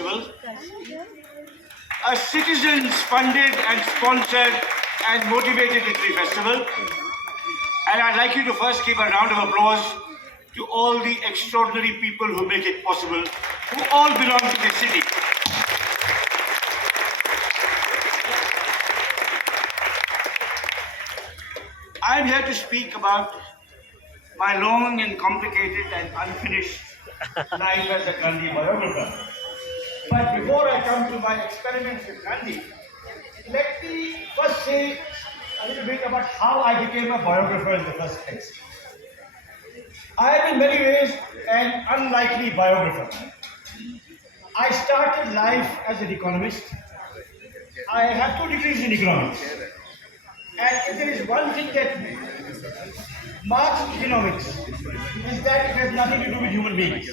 Festival, a citizens-funded and sponsored and motivated literary festival. And I'd like you to first give a round of applause to all the extraordinary people who make it possible, who all belong to this city. I'm here to speak about my long and complicated and unfinished life as a Gandhi biographer. But before I come to my experiments with Gandhi, let me first say a little bit about how I became a biographer in the first place. I am in many ways an unlikely biographer. I started life as an economist. I have 2 degrees in economics. And if there is one thing that marks economics, is that it has nothing to do with human beings.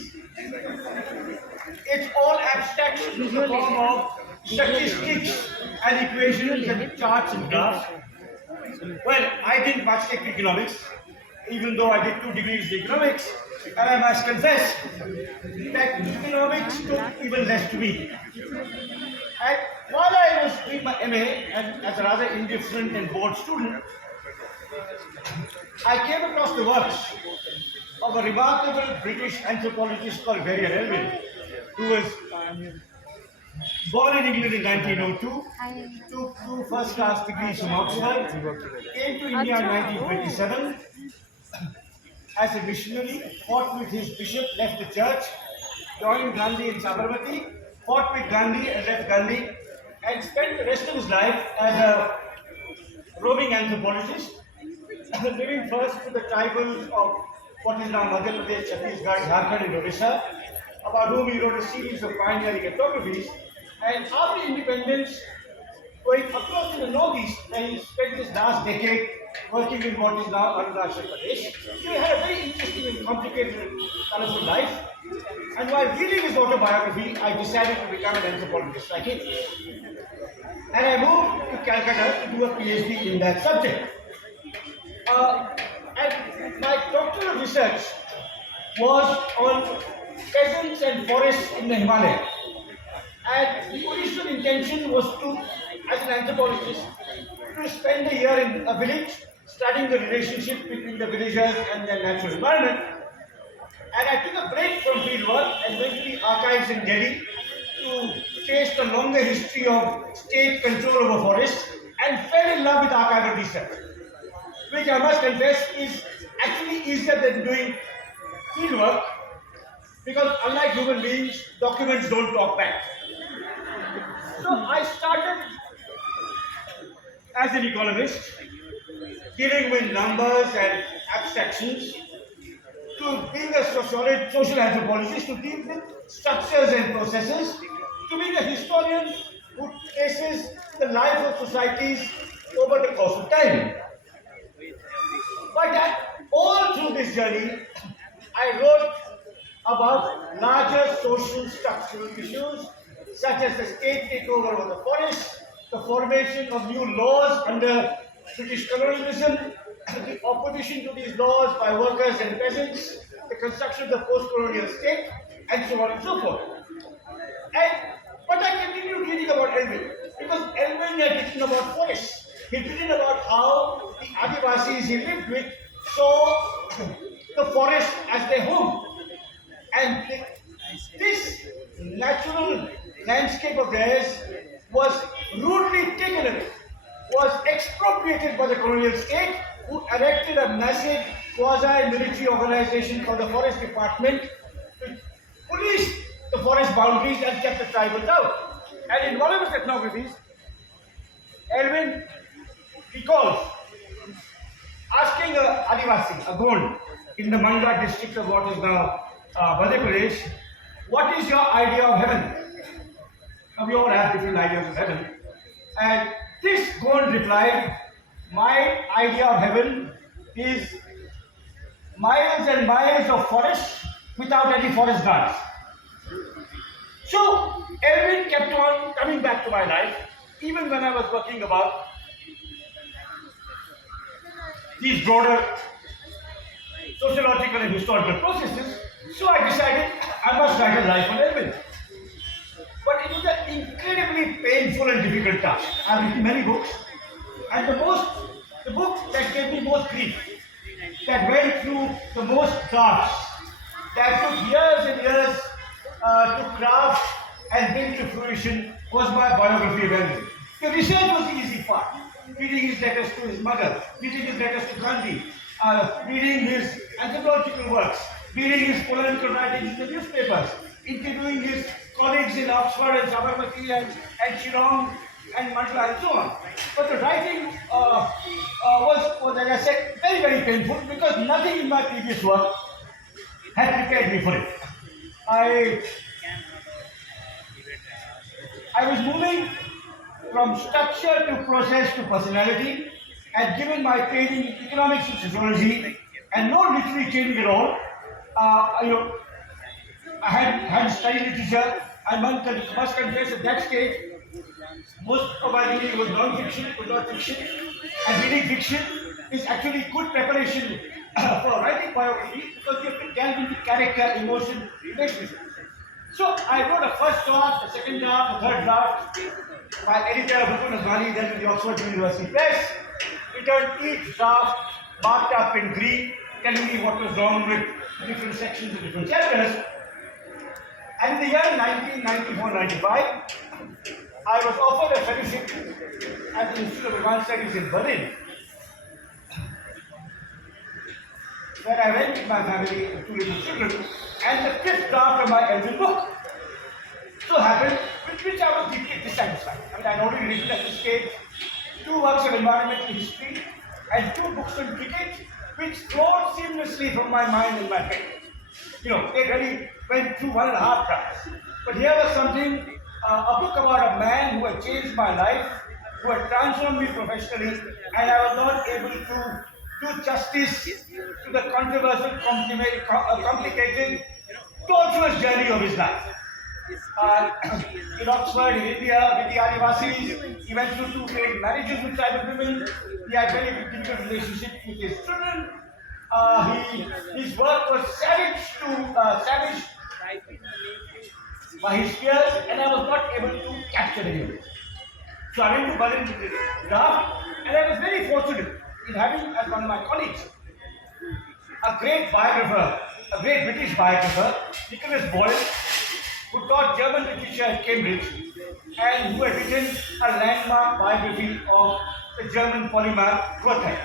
It's all abstractions in the form of statistics and equations and charts and graphs. Well, I didn't much take economics, even though I did 2 degrees in economics, and I must confess that economics took even less to me. And while I was doing my MA, and as a rather indifferent and bored student, I came across the works of a remarkable British anthropologist called Varian Elwin, who was born in England in 1902, took 2 first-class degrees from Oxford, came to India in 1927 as a missionary, fought with his bishop, left the church, joined Gandhi in Sabarmati, fought with Gandhi and left Gandhi, and spent the rest of his life as a roving anthropologist, living first with the tribals of what is now Madhya Pradesh, Chhattisgarh, Jharkhand and Odisha, about whom he wrote a series of pioneering ethnographies. And after independence, going across to the northeast, where he spent his last decade working in what is now Arunachal Pradesh. So he had a very interesting and complicated and colorful life. And while reading his autobiography, I decided to become an anthropologist like him. And I moved to Calcutta to do a PhD in that subject. And my doctoral research was on peasants and forests in the Himalaya. And the original intention was to, as an anthropologist, to spend a year in a village studying the relationship between the villagers and their natural environment. And I took a break from field work and went to the archives in Delhi to trace the longer history of state control over forests and fell in love with archival research, which I must confess is actually easier than doing field work, because unlike human beings, documents don't talk back. So I started as an economist, dealing with numbers and abstractions, to being a social anthropologist, to deal with structures and processes, to being a historian who traces the life of societies over the course of time. But all through this journey, I wrote about larger social structural issues, such as the state takeover of the forests, the formation of new laws under British colonialism, the opposition to these laws by workers and peasants, the construction of the post-colonial state, and so on and so forth. But I continued reading about Elwin, because Elwin had written about forests. He'd written about how the Adivasis he lived with saw the forest as their home. And this natural landscape of theirs was rudely taken away, was expropriated by the colonial state, who erected a massive quasi-military organization called the Forest Department to police the forest boundaries and kept the tribals out. And in one of his ethnographies, Elwin recalls asking a Adivasi, a Gond, in the Manga district of what is now Madhya Pradesh, what is your idea of heaven? Now we all have different ideas of heaven. And this Gond replied, my idea of heaven is miles and miles of forest without any forest guards. So Elwin kept on coming back to my life, even when I was working about these broader sociological and historical processes. So I decided I must write a life on Elwin. incredibly painful and difficult task. I've written many books, and the book that gave me most grief, that went through the most drafts, that took years and years to craft and bring to fruition, was my biography of Eminent. The research was the easy part. Reading his letters to his mother, reading his letters to Gandhi, reading his anthological works, reading his polemical writings in the newspapers, interviewing his colleagues in Oxford and Sabarmati and Shillong and Mandla and so on. But the writing was, as I said, very, very painful because nothing in my previous work had prepared me for it. I was moving from structure to process to personality, and given my training in economics and sociology and no literary training at all, I had studied literature. I must confess at that stage, most of my reading was non-fiction, was not fiction, and reading fiction is actually good preparation for writing biography because you have to delve into character, emotion, relationship. So I wrote a first draft, a second draft, a third draft. My editor, Bhupan Asmani, then with the Oxford University Press, returned each draft marked up in green, telling me what was wrong with different sections of different chapters. And in the year 1994-95, I was offered a fellowship at the Institute of Advanced Studies in Berlin, where I went with my family and two little children, and the fifth draft of my Eminent book so happened, with which I was deeply dissatisfied. I mean, I had already written at this stage 2 works of environmental history and 2 books on cricket, which flowed seamlessly from my mind and my head. They really went through 1.5 drafts. But here was something, a book about a man who had changed my life, who had transformed me professionally, and I was not able to do justice to the controversial, complicated, tortuous journey of his life. In Oxford, in India, with the Adivasis, he went through 2 great marriages with tribal women. He had very difficult relationships with his children. His work was savaged by his peers, and I was not able to capture any of it. So I went to Berlin with the draft, and I was very fortunate in having as one of my colleagues a great biographer, a great British biographer, Nicholas Boyle, who taught German literature at Cambridge and who had written a landmark biography of the German polymath Goethe.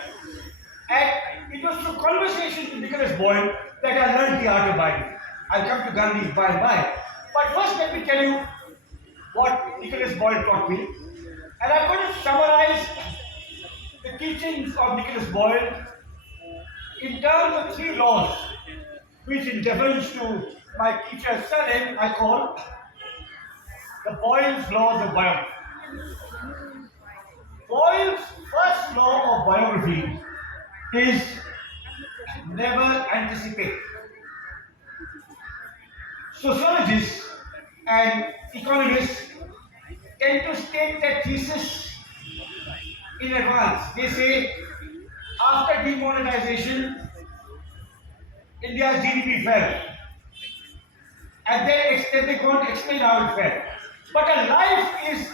And it was through conversations with Nicholas Boyle that I learned the art of biography. I'll come to Gandhi by and by. But first let me tell you what Nicholas Boyle taught me. And I'm going to summarize the teachings of Nicholas Boyle in terms of 3 laws, which in deference to my teacher's surname, I call the Boyle's laws of biography. Boyle's first law of biography is never anticipate. Sociologists and economists tend to state their thesis in advance. They say, after demonetization, India's GDP fell. And they go on to explain how it fell. But a life is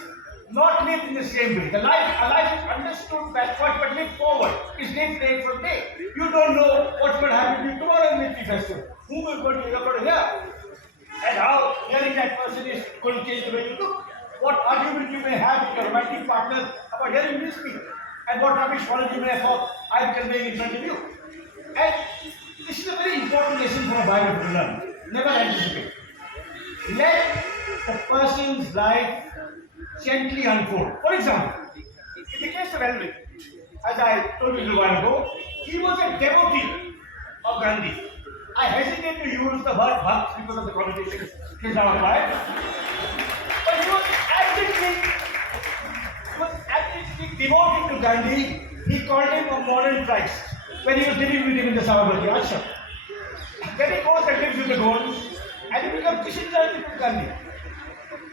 not lived in the same way. A life is understood backward but lived forward. It's lived day from day. You don't know what's going to happen to you tomorrow in the Literature Festival. Whom you're going to hear. And how hearing that person is going to change the way you look. What argument you may have with your romantic partner about hearing me speak. And what rubbish knowledge you may have thought I'm conveying in front of you. And this is a very important lesson for a biographer to learn. Never anticipate. Let the person's life gently unfold. For example, in the case of Eminent, as I told you a little while ago, he was a devotee of Gandhi. I hesitate to use the word bhakt because of the connotation it is now applied. But he was absolutely devoted to Gandhi. He called him a modern Christ when he was living with him in the Sabarmati ashram. Then he goes and lives with the Gonds and he becomes disenchanted with Gandhi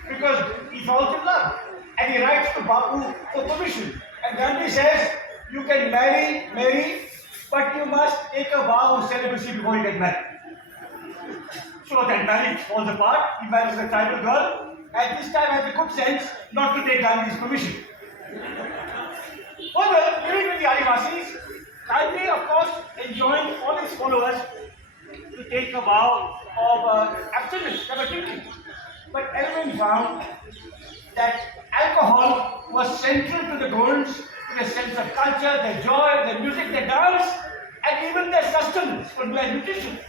because he falls in love and he writes to Bapu for permission. And Gandhi says, you can marry, but you must take a vow of celibacy before you get married. So that marriage falls apart. He marries a tribal girl At this time, I had the good sense not to take Gandhi's permission. Further, living with the Adivasis, Gandhi, of course, enjoined all his followers to take a vow of abstinence, never drinking. But Eminent found that alcohol was central to the Gonds, to their sense of culture, their joy, their music, their dance, and even their sustenance, or their nutrition.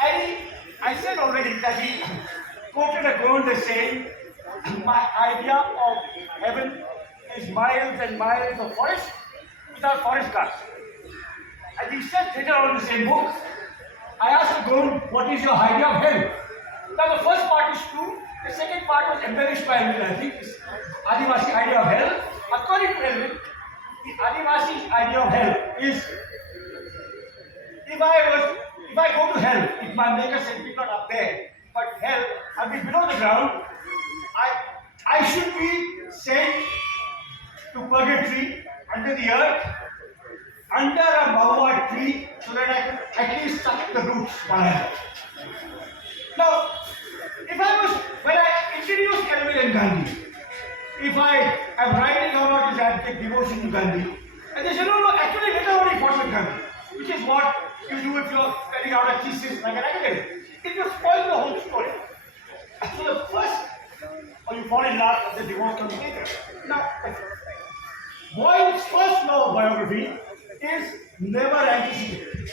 And I said already that he quoted a Gond as saying, my idea of heaven is miles and miles of forest without forest guards. And he said later on in the same book, I asked the Gond, what is your idea of hell? Now the first part is true, the second part was embellished by Eminent, I think, this Adivasi idea of hell. According to Eminent, the Adivasi idea of hell is, if I go to hell, if my maker sent me not up there, but hell, I'll be below the ground, I should be sent to purgatory under the earth, under a mawa tree, so that I can at least suck the roots by hand. Now, when I introduced Eminent and Gandhi, if I am writing about his abject devotion to Gandhi, and they say, no, actually later on he fought with Gandhi, which is what you do if you're carrying out a thesis like an academic. It will spoil the whole story. So the first, or you fall in love, the divorce comes later. Now, Boyle's first law of biography is never anticipate.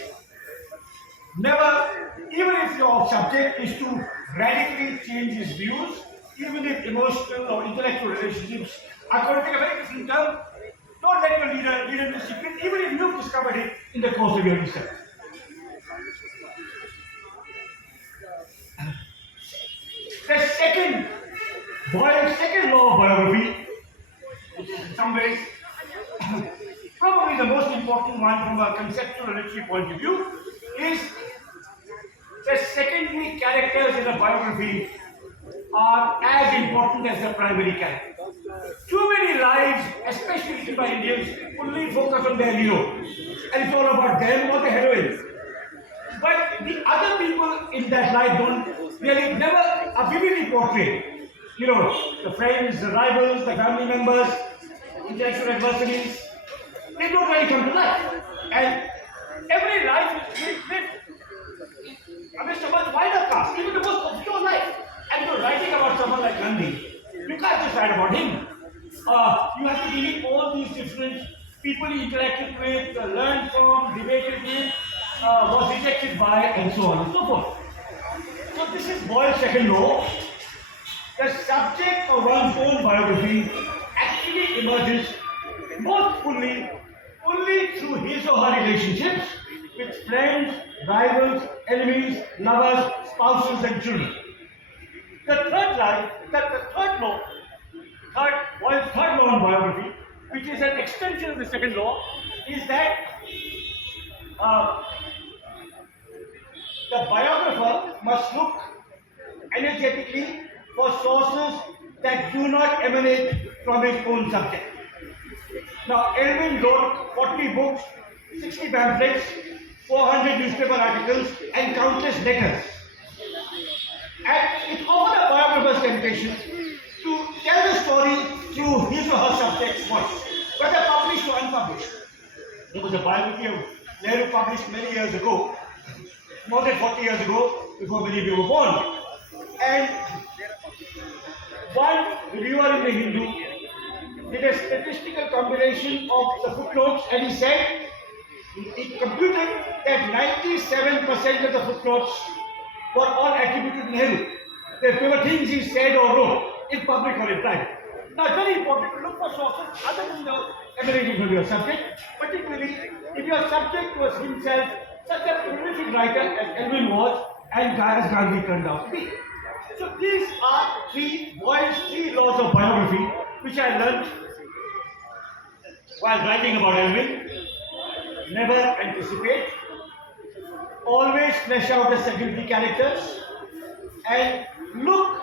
Never, even if your subject is to radically change his views, even if emotional or intellectual relationships are going to take a very different turn, don't let your leader the secret, even if you've discovered it in the course of your research. Boyle's second law of biography, which is in some ways probably the most important one from a conceptual literary point of view, is the secondary characters in a biography are as important as the primary characters. Too many lives, especially written by Indians, only focus on their hero, and it's all about them or the heroine. But the other people in that life don't really never are vividly portrayed. You know, the friends, the rivals, the family members, intellectual adversities, they don't really come to life. And every life is lived amidst a much wider cast, even the most obscure life. And you're writing about someone like Gandhi, you can't just write about him. You have to delete all these different people he interacted with, learned from, debated with, was rejected by, and so on and so forth. So this is Boyle's second law. The subject of one's own biography actually emerges most fully only through his or her relationships with friends, rivals, enemies, lovers, spouses, and children. The third law, Boyle's third law in biography, which is an extension of the second law, is that the biographer must look energetically for sources that do not emanate from his own subject. Now, Eminent wrote 40 books, 60 pamphlets, 400 newspaper articles, and countless letters. And it's often a biographer's temptation to tell the story through his or her subject's voice, whether published or unpublished. There was a biography of Nehru published many years ago, more than 40 years ago, before many of you were born. And one reviewer in the Hindu did a statistical combination of the footnotes, and he said he computed that 97% of the footnotes were all attributed to Nehru. There were things he said or wrote, in public or in private. Now, it's very important to look for sources other than the emanating from your subject, particularly if your subject was himself such a prolific writer as Eminent was, and as Gandhi turned out to be. So these are Boyle's three laws of biography, which I learned while writing about Eminent. Never anticipate, always flesh out the secondary characters, and look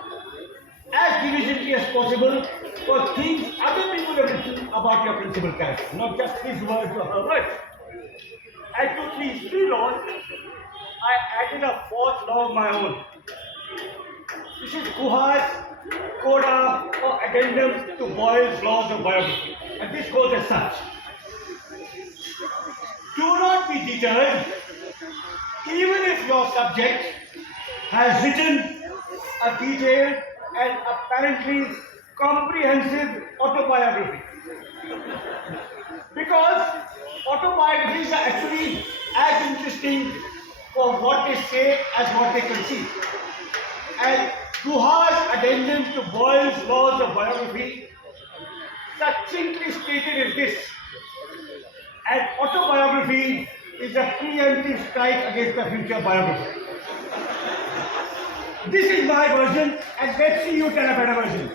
as diligently as possible for things other people have written about your principal character, not just his words or her words. And to these three laws, I added a fourth law of my own. This is Guha's coda or addendum to Boyle's laws of biography. And this goes as such. Do not be deterred, even if your subject has written a detailed and apparently comprehensive autobiography. Because autobiographies are actually as interesting for what they say as what they conceive. And Guha's addendum to Boyle's laws of biography succinctly stated is this: an autobiography is a preemptive strike against a future biography. This is my version, and let's see you tell a better version.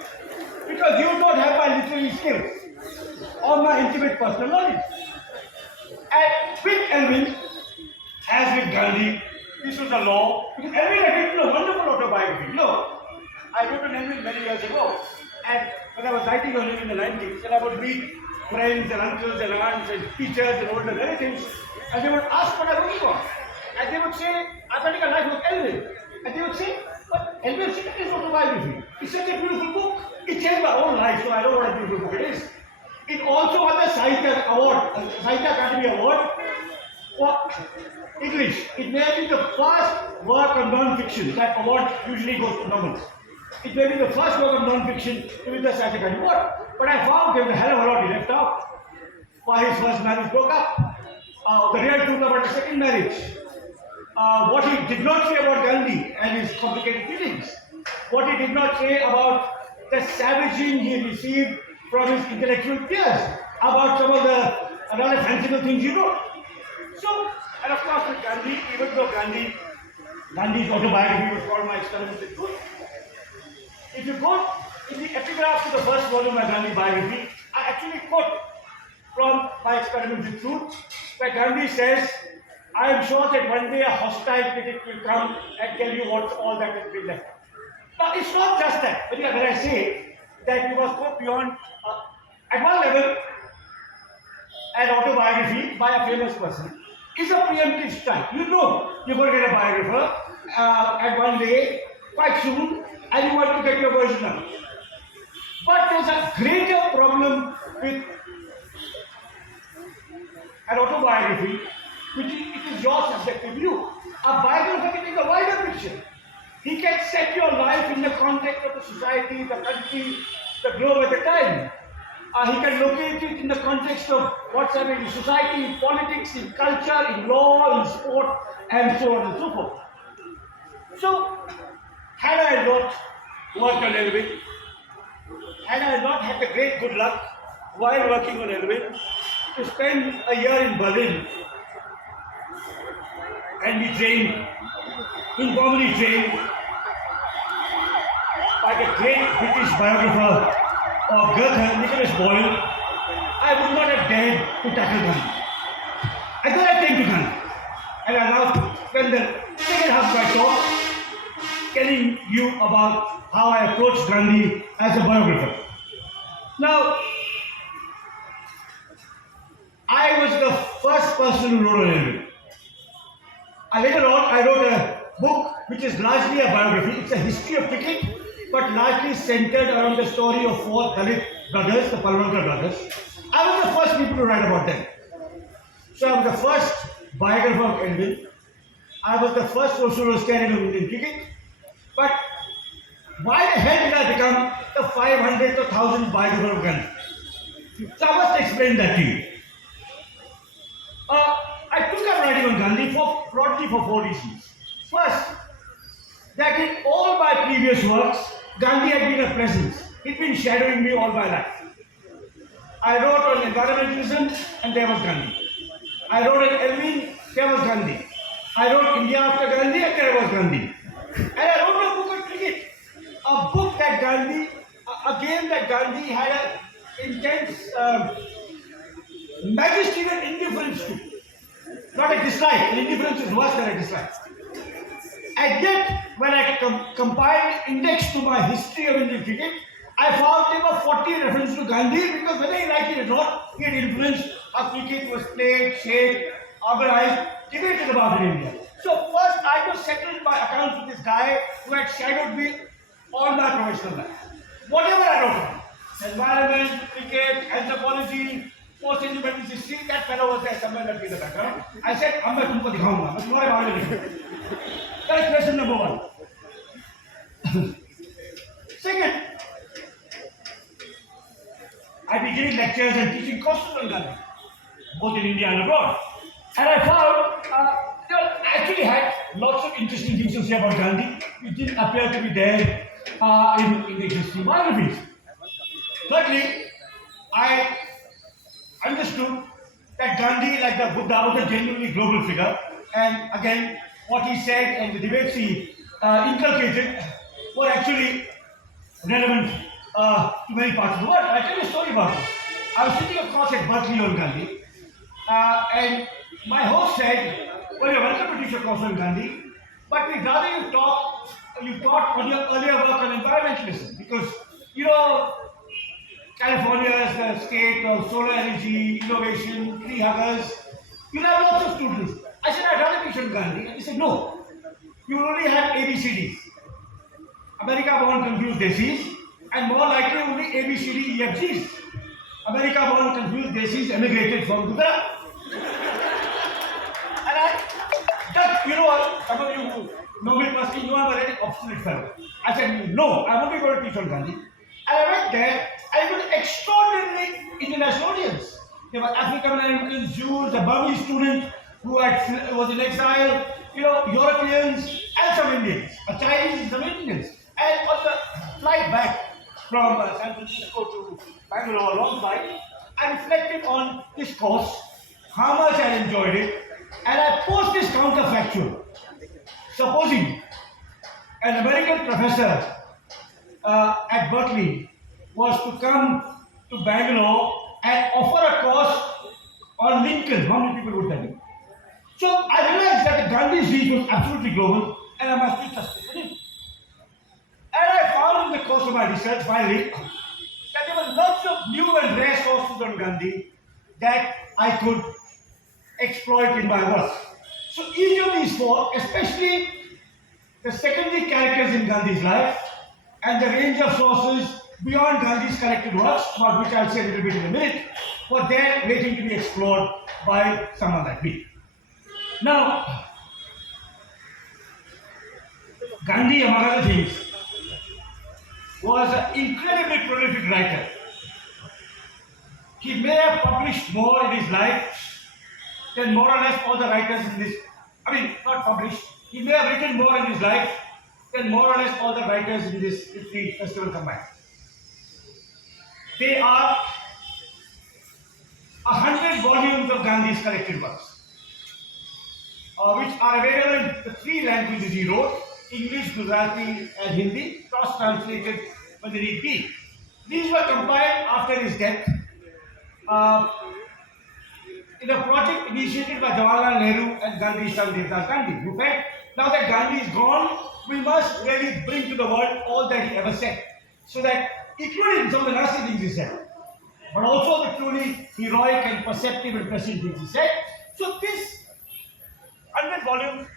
Because you don't have my literary skills or my intimate personal knowledge. And with Elvin, as with Gandhi, this was a law. Because Elvin had written a wonderful autobiography. No, I wrote an Elvin many years ago. And when I was writing on him in the 90s, and I would meet friends and uncles and aunts and teachers and older relatives, and they would ask what I wrote for. And they would say, I'm writing a life of Elvin. And they would say, but Elvin is his autobiography. It's such a beautiful book. It changed my whole life, so I know what a beautiful book it is. It also won the Sahitya Award, Sahitya Academy Award for English. It may have been the first work of non-fiction. That award usually goes to novels. It may be the first work of non-fiction to win the Sahitya Academy Award. But I found there was a hell of a lot he left out. Why his first marriage broke up. The real truth about his second marriage. What he did not say about Gandhi and his complicated feelings. What he did not say about the savaging he received from his intellectual peers about some of the rather fanciful things he wrote. So, and of course with Gandhi, even though Gandhi's autobiography was called My Experiments with Truth, if you go in the epigraph to the first volume of my Gandhi biography, I actually quote from My Experiments with Truth, where Gandhi says, I am sure that one day a hostile critic will come and tell you what's all that has been left. Now, it's not just that. When I say that you must go beyond, at one level, an autobiography by a famous person is a preemptive strike. You know you're going to get a biographer at one day, quite soon, and you want to get your version of it. But there's a greater problem with an autobiography, which is your subjective view. A biographer can take a wider picture. He can set your life in the context of the society, the country, the globe at the time. He can locate it in the context of what's happening in society, in politics, in culture, in law, in sport, and so on and so forth. So, had I not worked on Elvin, had I not had the great good luck while working on Elvin to spend a year in Berlin and be trained, informally trained by the great British biographer of Goethe, Nicholas Boyle, I would not have dared to tackle Gandhi. And then I came to Gandhi, and I now spend the second half of my talk telling you about how I approached Gandhi as a biographer. Now, I was the first person who wrote on Elvin. Later on, I wrote a book which is largely a biography. It's a history of cricket, but largely centered around the story of four Dalit brothers, the Palwankar brothers. I was the first people to write about them. So I was the first biographer of Elvin. I was the first social historian of Indian cricket. But why the hell did I become the 500 to 1000 biographer of Gandhi? So I must explain that to you. I took up writing on Gandhi broadly for four reasons. First, that in all my previous works, Gandhi had been a presence. He'd been shadowing me all my life. I wrote on environmentalism, and there was Gandhi. I wrote on Elvin, there was Gandhi. I wrote India after Gandhi, and there was Gandhi. And I wrote a book on cricket. A book that Gandhi, a game that Gandhi had an intense magisterial indifference to. Not a dislike. An indifference is worse than a dislike. And yet, when I compiled index to my history of Indian cricket, I found there were 40 references to Gandhi because whether he liked it or not, he had influenced how cricket was played, shaped, organized, debated about in India. So first I was settled my accounts with this guy who had shadowed me all my professional life. Whatever I wrote on, environment, cricket, anthropology, post-independence history, that fellow was there somewhere in the background. I said, I'm going to dikhāunga, but not about it. That's lesson number one. Second, I be giving lectures and teaching courses on Gandhi, both in India and abroad. And I found I actually had lots of interesting things to say about Gandhi, which didn't appear to be there in the history biographies. Thirdly, I understood that Gandhi, like the Buddha, was a genuinely global figure. And again, what he said and the debates he inculcated were actually relevant to many parts of the world. I'll tell you a story about this. I was sitting, of course, at Berkeley on Gandhi, and my host said, well, you're welcome to teach a course on Gandhi, but we'd rather you taught on your earlier work on environmentalism, because, California is the state of solar energy, innovation, tree huggers. You have lots of students. I said, I'd rather teach on Gandhi. And he said, no, you only have ABCDs. America-born confused desis, and more likely only ABCD EFGs. America-born confused desis emigrated from Gujarat. And some of you who know me personally, I'm a very obstinate fellow. I said, no, I'm only going to teach on Gandhi. And I went there, and it was an extraordinarily international audience. There were African Americans, Jews, a Burmese student who was in exile, Europeans, and some Indians, Chinese and some Indians. And on the flight back from San Francisco to Bangalore, long flight, I reflected on this course, how much I enjoyed it, and I posed this counterfactual. Supposing an American professor at Berkeley was to come to Bangalore and offer a course on Lincoln, how many people would that be? So I realized that Gandhi's reach was absolutely global, and I must be trusted with it. And I found in the course of my research, finally, that there were lots of new and rare sources on Gandhi that I could exploit in my work. So each of these four, especially the secondary characters in Gandhi's life and the range of sources beyond Gandhi's collected works, about which I'll say a little bit in a minute, were there waiting to be explored by someone like me. Now, Gandhi, among other things, was an incredibly prolific writer. He may have published more in his life than more or less all the writers in this. Not published. He may have written more in his life than more or less all the writers in this literary festival combined. They are 100 volumes of Gandhi's collected works, which are available in the three languages he wrote: English, Gujarati, and Hindi, cross-translated when they need be. These were compiled after his death in a project initiated by Jawaharlal Nehru and Gandhi's son Devdas Gandhi, who felt, now that Gandhi is gone, we must really bring to the world all that he ever said, so that, including some of the nasty things he said, but also the truly heroic and perceptive and prescient things he said. So this 100 volumes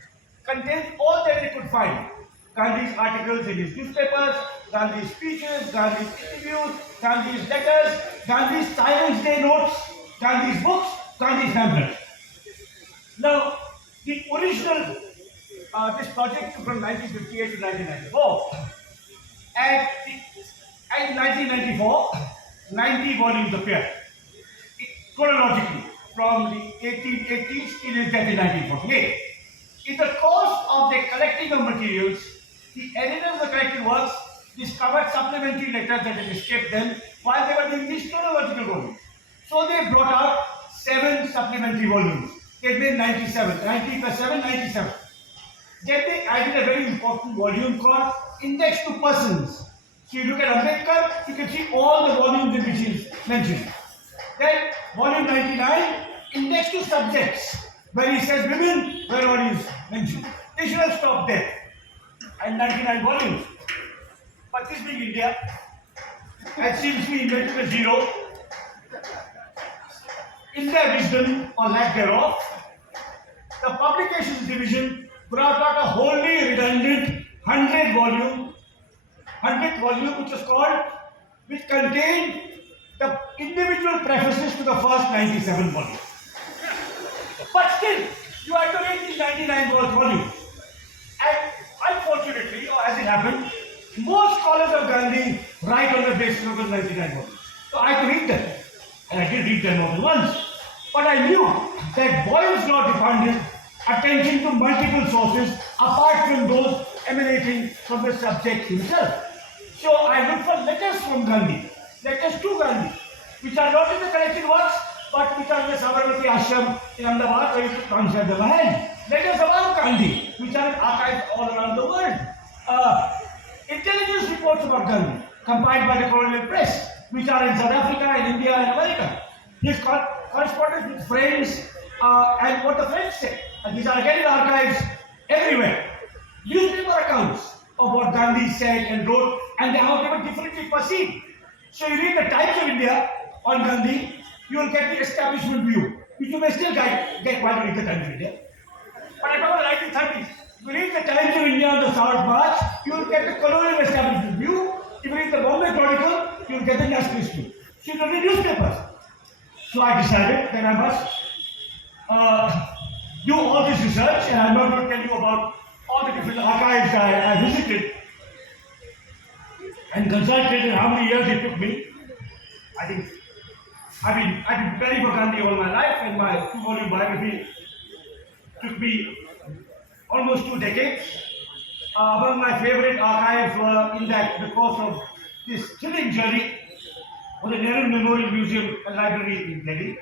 contains all that they could find: Gandhi's articles in his newspapers, Gandhi's speeches, Gandhi's interviews, Gandhi's letters, Gandhi's Silence Day notes, Gandhi's books, Gandhi's pamphlets. Now, the original, this project from 1958 to 1994, and in 1994, 90 volumes appeared, chronologically, from the 1880s till his death in 1948. In the course of the collecting of materials, the editors of the collected works discovered supplementary letters that had escaped them while they were doing these chronological volumes. So they brought out 7 supplementary volumes. They made 97. 90 plus 7, 97. Then they added a very important volume called Index to Persons. So you look at Ambedkar, you can see all the volumes in which he is mentioned. Then volume 99, Index to Subjects, where he says women, where all is mentioned. They should have stopped there. And 99 volumes. But this being India, it seems to be invented a zero. In their wisdom or lack thereof, the publications division brought out a wholly redundant 100-volume 100th volume, which contained the individual prefaces to the first 97 volumes. But still, you have to read these 99 volumes. And unfortunately, or as it happened, most scholars of Gandhi write on the basis of the 99 volumes. So I had to read them. And I did read them more than once. But I knew that Boyle's law demanded attention to multiple sources apart from those emanating from the subject himself. So I looked for letters from Gandhi, letters to Gandhi, which are not in the collected works, but which are in the Sabarmati Ashram in Ahmedabad, where you could consider them ahead. Letters about Gandhi, which are in archives all around the world. Intelligence reports about Gandhi, compiled by the colonial press, which are in South Africa, in India, and America. His correspondence with friends and what the French say. And these are again in archives everywhere. Newspaper accounts of what Gandhi said and wrote, and how they were differently perceived. So you read the Times of India on Gandhi, you will get the establishment view, which you may still get while you read the Times of India. But I talk about the 1930s. If you read the Times of India on the South March, you will get the colonial establishment view. If you read the Bombay Chronicle, you will get the nationalist view. So you don't read newspapers. So I decided that I must do all this research, and I'm not going to tell you about all the different archives I visited and consulted and how many years it took me. I think I've been preparing for Gandhi all my life, and my 2-volume biography took me almost 2 decades. Among my favorite archives were the course of this thrilling journey was the Nehru Memorial Museum and Library in Delhi,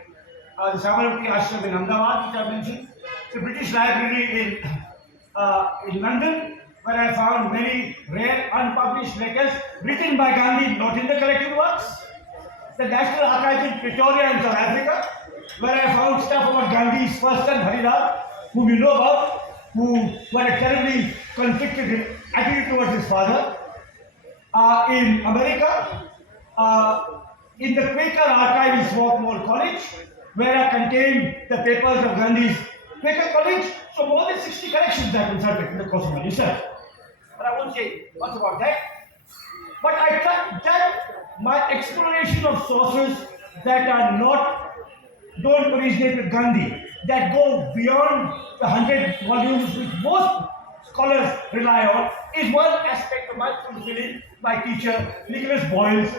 the Sabarmati Ashram in Ahmedabad, which I mentioned, the British Library in London, where I found many rare unpublished letters written by Gandhi, not in the collected works, the National Archives in Pretoria in South Africa, where I found stuff about Gandhi's first son, Harilal, whom you know about, who had a terribly conflicted attitude towards his father. In America, in the Quaker archive in Swarthmore College, where I contained the papers of Gandhi's Quaker College. So more than 60 collections I consulted in the course of my research. But I won't say much about that. But I tried that my exploration of sources that don't originate with Gandhi, that go beyond the 100 volumes which most scholars rely on, is one aspect of my fulfilling my teacher Nicholas Boyle's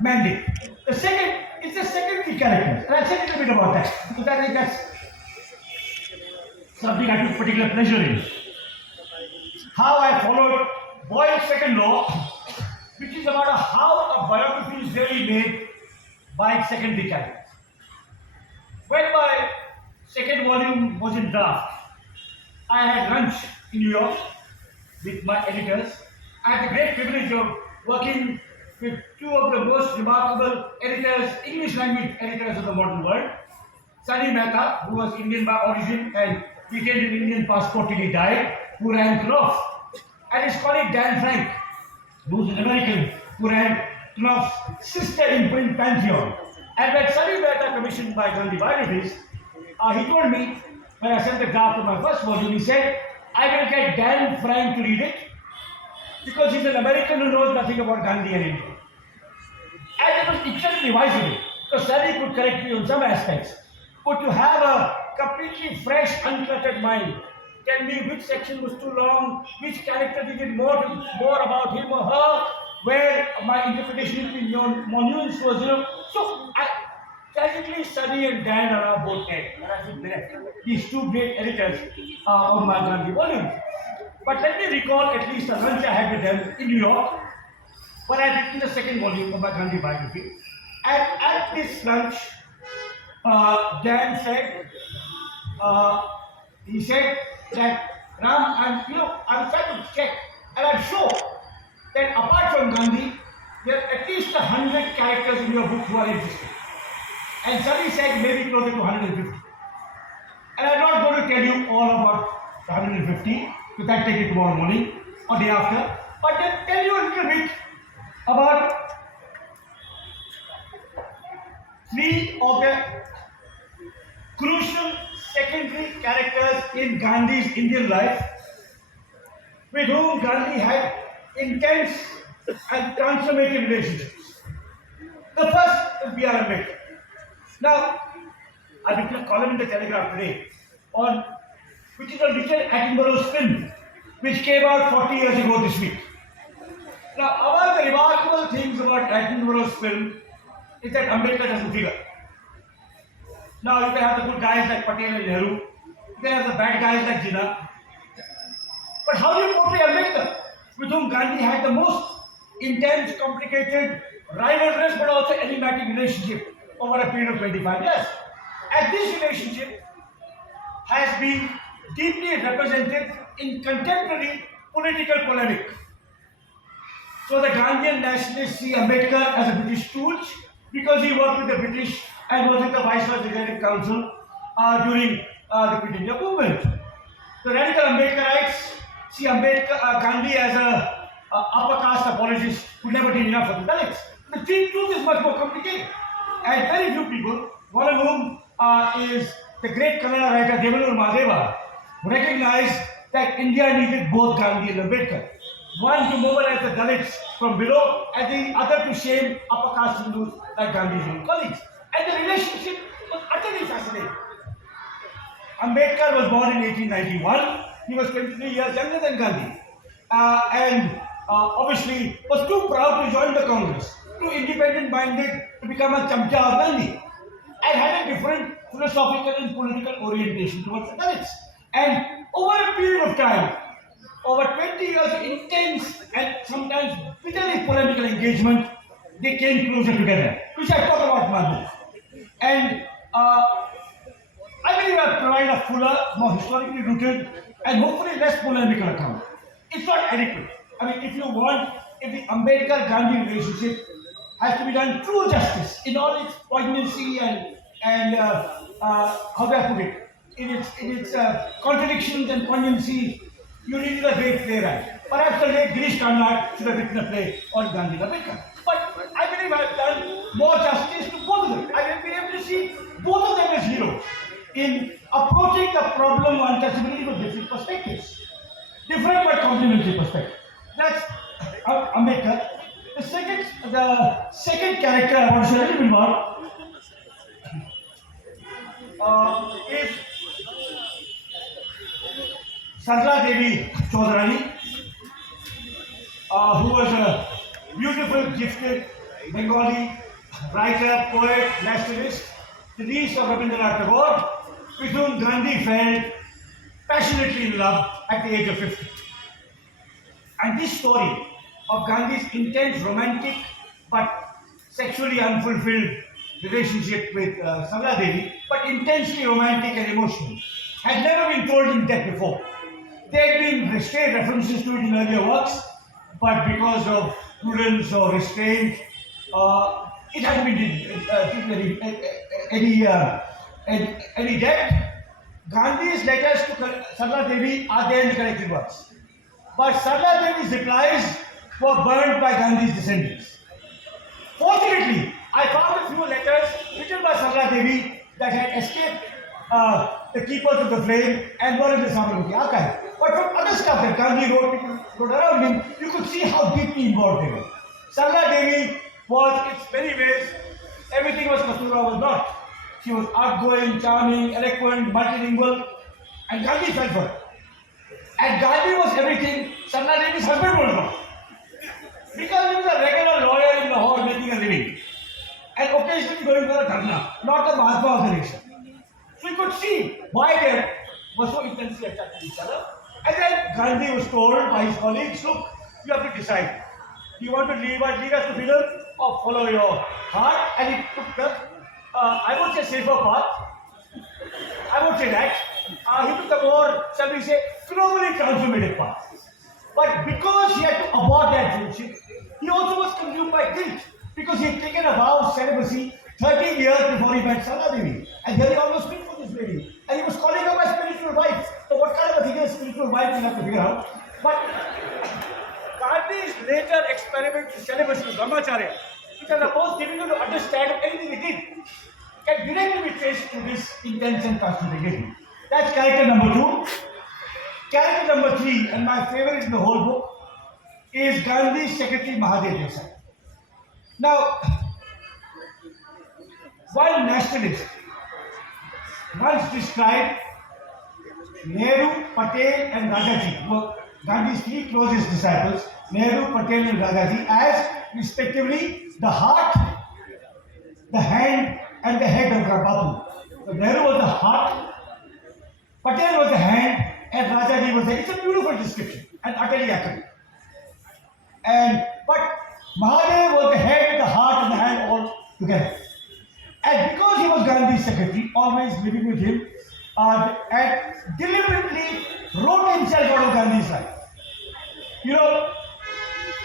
mandate. The second is the secondary characters, and I'll say a little bit about that, because I think that's something I took particular pleasure in. How I followed Boyle's second law, which is about how a biography is really made by its secondary characters. When my second volume was in draft, I had lunch in New York with my editors. I had the great privilege of working with 2 of the most remarkable editors, English language editors of the modern world. Sunny Mehta, who was Indian by origin and retained an Indian passport till he died, who ran Knopf, and his colleague Dan Frank, who was an American, who ran Knopf's sister imprint Pantheon. And when Sunny Mehta commissioned my Gandhi biographies, he told me, when I sent the draft of my first volume, he said, I will get Dan Frank to read it, because he's an American who knows nothing about Gandhi and India. And it was extremely wise of it, because Sunny could correct me on some aspects. But to have a completely fresh, uncluttered mind, tell me which section was too long, which character needed more about him or her, where my interpretation between more nuance was, So, tragically, Sunny and Dan are both dead. And I think left. These 2 great editors of my Gandhi volume. But let me recall at least a lunch I had with them in New York, where I had written the second volume of my Gandhi biography. And at this lunch, Dan said, he said that Ram, I'm trying to check, and I'm sure that apart from Gandhi, there are at least 100 characters in your book who are interesting. And Sunny said maybe closer to 150. And I'm not going to tell you all about the 150, because that take it tomorrow morning or day after, but then tell you a little bit about 3 of the crucial secondary characters in Gandhi's Indian life, with whom Gandhi had intense and transformative relationships. The first is B.R. Ambedkar. Now, I written a column in the Telegraph today on which is on Richard Attenborough's film, which came out 40 years ago this week. Now, among the remarkable things about Attenborough's film is that Ambedkar doesn't figure. Now, you can have the good guys like Patel and Nehru, you can have the bad guys like Jinnah. But how do you portray Ambedkar, with whom Gandhi had the most intense, complicated, rivalrous but also enigmatic relationship over a period of 25 years? And this relationship has been deeply represented in contemporary political polemic. So the Gandhian nationalists see Ambedkar as a British stooge because he worked with the British and was in the Viceroy's Executive Council during the Quit India movement. The radical Ambedkarites see Gandhi as a upper caste apologist who never did enough for the Dalits. The truth is much more complicated. And very few people, one of whom is the great Kannada writer Devanur Mahadeva, recognized that India needed both Gandhi and Ambedkar. One to mobilize the Dalits from below, and the other to shame upper caste Hindus like Gandhi's own colleagues. And the relationship was utterly fascinating. Ambedkar was born in 1891. He was 23 years younger than Gandhi. And obviously was too proud to join the Congress, too independent-minded to become a chamcha of Gandhi, and had a different philosophical and political orientation towards the Dalits. And over a period of time, over 20 years of intense and sometimes bitterly polemical engagement, they came closer together, which I talk about in my book. And I believe I provide a fuller, more historically rooted, and hopefully less polemical account. It's not adequate. I mean, if the Ambedkar-Gandhi relationship has to be done true justice in all its poignancy and how do I put it, in its contradictions and poignancy, you need a great playwright. Perhaps the late Girish Karnad should have written a play on Gandhi and Ambedkar. But I believe I have done more justice to both of them. I have been able to see both of them as heroes in approaching the problem of untouchability from different perspectives. Different but complementary perspectives. That's Ambedkar. The second character I want to say a little bit more is Sarla Devi Chaudhary, who was a beautiful, gifted Bengali writer, poet, nationalist, the niece of Rabindranath Tagore, with whom Gandhi fell passionately in love at the age of 50. And this story of Gandhi's intense romantic but sexually unfulfilled relationship with Sarla Devi, but intensely romantic and emotional, had never been told in depth before. There had been restrained references to it in earlier works, but because of prudence or restraint, it hadn't been any depth. Gandhi's letters to Sarla Devi are there in the collected works. But Sarla Devi's replies were burned by Gandhi's descendants. Fortunately, I found a few letters written by Sarla Devi that had escaped the keepers of the flame and were in the Sabarmati archive. But from other stuff that Gandhi wrote around him, you could see how deeply involved they were. Sarla Devi was, in many ways, everything was Kasturba was not. She was outgoing, charming, eloquent, multilingual, and Gandhi fell for her. And Gandhi was everything Sarla Devi's husband was not. Because he was a regular lawyer in Lahore making a living, and occasionally going for a dharna, not the Mahatma of the nation. So you could see why they were so intensely attached to each other. And then Gandhi was told by his colleagues, look, you have to decide. Do you want to lead us to freedom or follow your heart? And he took the, I would say, safer path. I would say that. He took the more, shall we say, globally transformative path. But because he had to abort that friendship, he also was consumed by guilt. Because he had taken a vow of celibacy 13 years before he met Sarla Devi. And here he almost stood for this lady. And he was calling her my spiritual wife. So what kind of a thing is spiritual wife, we'll have to figure out. But Gandhi's later experiment with celibacy with Ramachandra, which are the most difficult to understand of anything he did, can directly be traced to this intense and constant engagement. That's character number 2. Character number 3, and my favorite in the whole book, is Gandhi's secretary Mahadev Desai. Now, one nationalist once described Nehru, Patel and Rajaji, who were Gandhi's three closest disciples, Nehru, Patel and Rajaji, as respectively the heart, the hand and the head of Bapu. So Nehru was the heart, Patel was the hand and Rajaji was the head. It's a beautiful description and utterly accurate. But Mahadev was the head, the heart and the hand all together. And because he was Gandhi's secretary, always living with him, and deliberately wrote himself out of Gandhi's life. You know,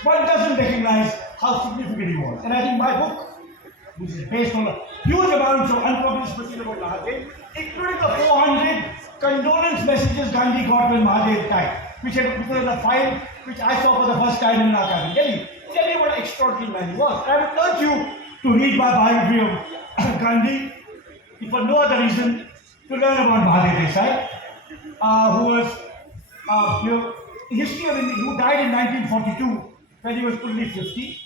one doesn't recognize how significant he was. And I think my book, which is based on a huge amount of unpublished material about Mahadev, including the 400 condolence messages Gandhi got when Mahadev died, which was a file which I saw for the first time in archive. Tell you what an extraordinary man he was. I would urge you to read my biography of Gandhi, if for no other reason, to learn about Mahadev Desai, who was history of India, who died in 1942 when he was only 50.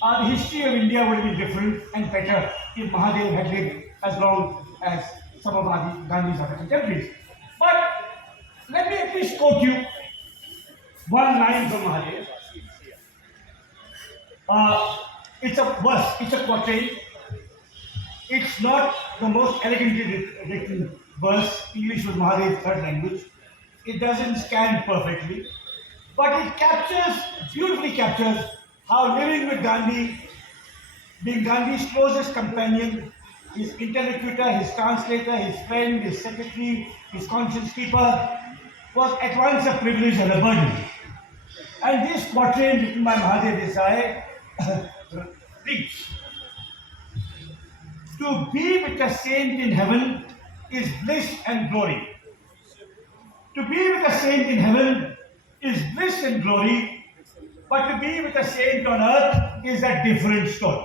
The history of India would have been different and better if Mahadev had lived as long as some of Gandhi's other contemporaries. But let me at least quote you one line from Mahadev. It's a verse, it's a quatrain. It's not the most elegantly written verse. English was Mahadev's third language. It doesn't scan perfectly, but it beautifully captures how living with Gandhi, being Gandhi's closest companion, his interlocutor, his translator, his friend, his secretary, his conscience keeper, was at once a privilege and a burden. And this quatrain written by Mahadev Desai reads, "To be with a saint in heaven is bliss and glory. To be with a saint in heaven is bliss and glory, but to be with a saint on earth is a different story."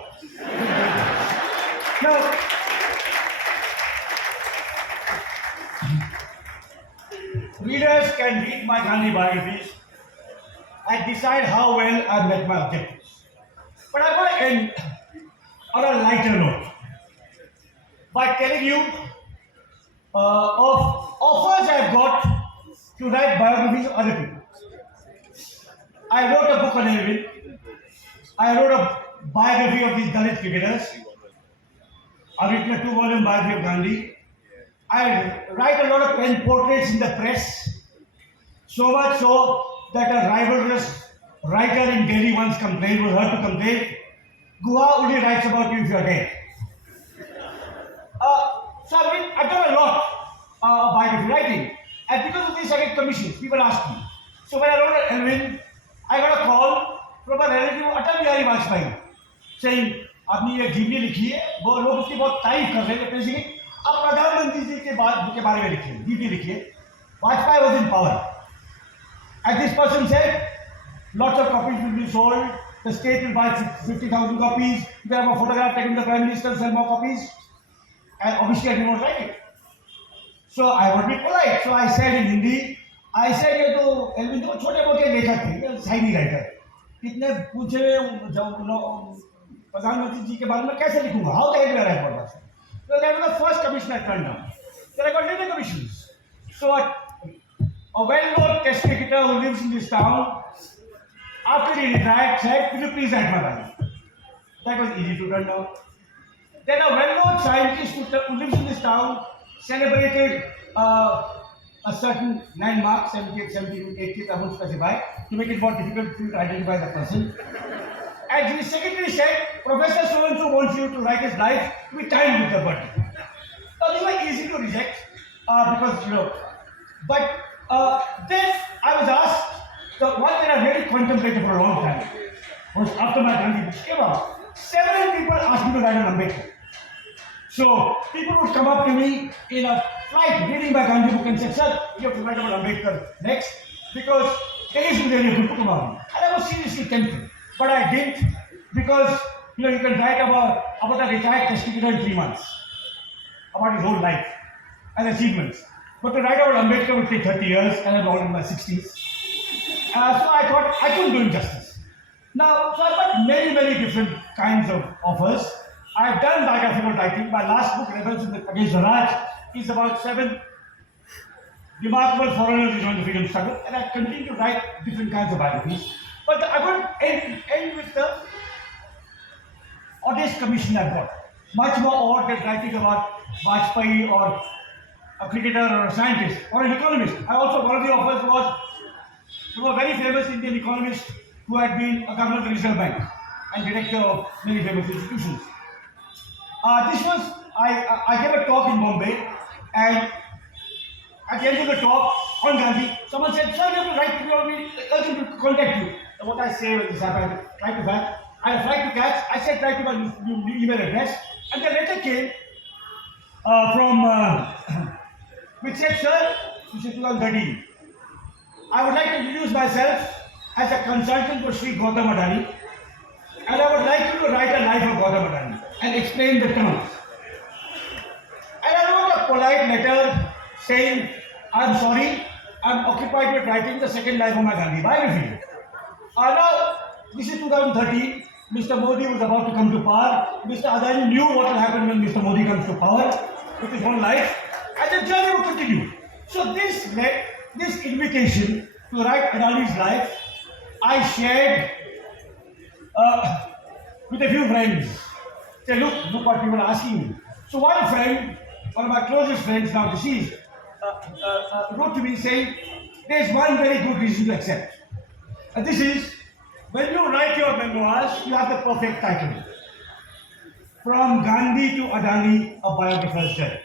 Now, readers can read my Gandhi biographies and decide how well I've met my objectives. But I want to end on a lighter note by telling you of offers I've got to write biographies of other people. I wrote a book on Eminent. I wrote a biography of these Dalit cricketers. I've written a 2-volume biography of Gandhi. I write a lot of pen portraits in the press, so much so that a rivalrous writer in Delhi once complained, was heard to complain, "Guha only writes about you if you're dead." So I've done a lot of biography writing, and because of this I get commissions. People ask me. So when I wrote at Elvin, I got a call from a relative of Atal Bihari Vajpayee saying, "आपने ये जीवनी लिखी है, वो लोग उसकी बहुत तारीफ कर रहे हैं, बेसिकली आप प्रधानमंत्री जी के बारे में लिखिए, जीवनी लिखिए." Vajpayee was in power. And this person said, lots of copies will be sold, the state will buy 50,000 copies, you can have a photograph taken the Prime Minister, sell more copies. And obviously I did not write it. So I would be polite. So I said in Hindi, I said, ये तो Alvin तो छोटे मोटे लेखक थे, Saini writer. इतने पूछे प्रधानमंत्री जी के बारे में कैसे लिखूंगा? How the heck will I write about that? So that was the first commission I turned down. Then I got later commissions. So a well-known test cricketer who lives in this town, after he retired, said, "Will you please write my biography?" That was easy to turn down. Then a well-known scientist who lives in this town celebrated a certain landmark, 70th, 70th, 80th, I won't specify, to make it more difficult for you to identify the person. And his secretary said, "Professor so-and-so wants you to write his life with time with the body." Now, these were easy to reject because, but then I was asked, the one that I really contemplated for a long time was after my Gandhi book came out, several people asked me to write an Ambedkar. So people would come up to me in a flight reading my Gandhi book and said, "Sir, you have to write about Ambedkar next because there isn't really a good book about him." And I was seriously tempted, but I didn't because you can write about a retired test cricketer in 3 months, about his whole life and achievements. But to write about Ambedkar would take 30 years, and I'm all in my 60s. So I thought I couldn't do him justice. Now, so I've got many different kinds of offers. I've done biographical writing. My last book, Rebels Against the Raj, is about 7 remarkable foreigners who joined the freedom struggle, and I continue to write different kinds of biographies. But I want to end with the oddest commission I've got. Much more odd than writing about Vajpayee or a cricketer or a scientist or an economist. One of the offers was from a very famous Indian economist who had been a governor of the Reserve Bank and director of many famous institutions. I gave a talk in Bombay, and at the end of the talk on Gandhi, someone said, "Sir, you have to write to me or me, urge him to contact you." And what I say when this happened, I tried to catch, I said, "Write to my email address," and the letter came which said, "Sir, this is 2013. I would like to introduce myself as a consultant for Sri Gautam Adani, and I would like you to write a life of Gautam Adani and explain the terms." And I wrote a polite letter saying, "I'm sorry, I'm occupied with writing the second life of my Gandhi biography." Now, this is 2013. Mr. Modi was about to come to power. Mr. Adani knew what will happen when Mr. Modi comes to power with his own life, and the journey would continue. So this invitation to write Adani's life, I shared with a few friends. Say, look what people are asking me. So one friend, one of my closest friends, now deceased, wrote to me saying, "There's one very good reason to accept. And this is, when you write your memoirs, you have the perfect title. From Gandhi to Adani, a biographer's journey."